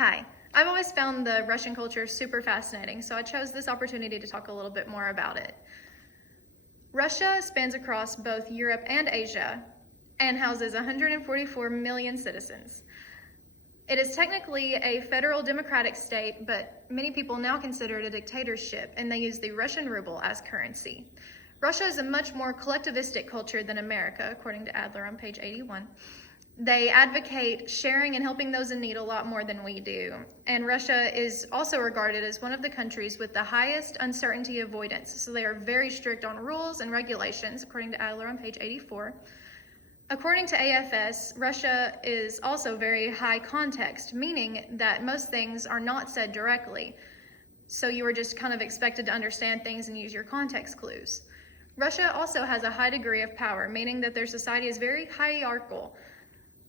Hi, I've always found the Russian culture super fascinating, so I chose this opportunity to talk a little bit more about it. Russia spans across both Europe and Asia and houses 144 million citizens. It is technically a federal democratic state, but many people now consider it a dictatorship, and they use the Russian ruble as currency. Russia is a much more collectivistic culture than America, according to Adler on page 81. They advocate sharing and helping those in need a lot more than we do. And Russia is also regarded as one of the countries with the highest uncertainty avoidance. So they are very strict on rules and regulations, according to Adler on page 84. According to AFS, Russia is also very high context, meaning that most things are not said directly. So you are just kind of expected to understand things and use your context clues. Russia also has a high degree of power, meaning that their society is very hierarchical.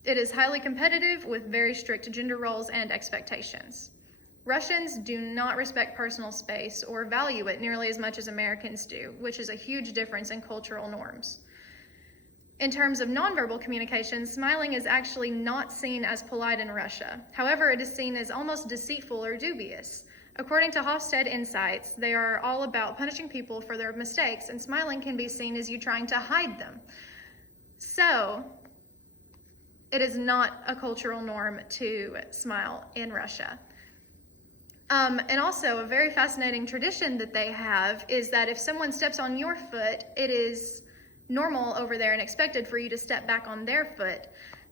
It is highly competitive with very strict gender roles and expectations. Russians do not respect personal space or value it nearly as much as Americans do, which is a huge difference in cultural norms. In terms of nonverbal communication, smiling is actually not seen as polite in Russia. However, it is seen as almost deceitful or dubious. According to Hofstede Insights, they are all about punishing people for their mistakes, and smiling can be seen as you trying to hide them. So, it is not a cultural norm to smile in Russia. And also, a very fascinating tradition that they have is that if someone steps on your foot, it is normal over there and expected for you to step back on their foot.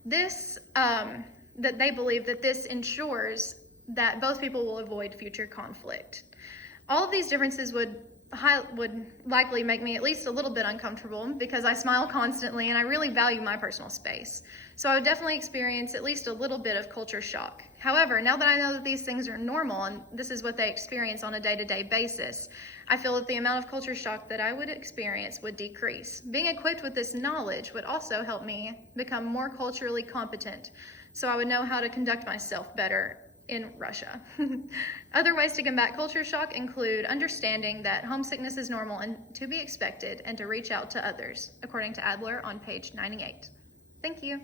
This, that they believe that this ensures that both people will avoid future conflict. All of these differences would likely make me at least a little bit uncomfortable because I smile constantly and I really value my personal space. So I would definitely experience at least a little bit of culture shock. However, now that I know that these things are normal and this is what they experience on a day-to-day basis, I feel that the amount of culture shock that I would experience would decrease. Being equipped with this knowledge would also help me become more culturally competent, so I would know how to conduct myself better in Russia. Other ways to combat culture shock include understanding that homesickness is normal and to be expected, and to reach out to others, according to Adler on page 98. Thank you.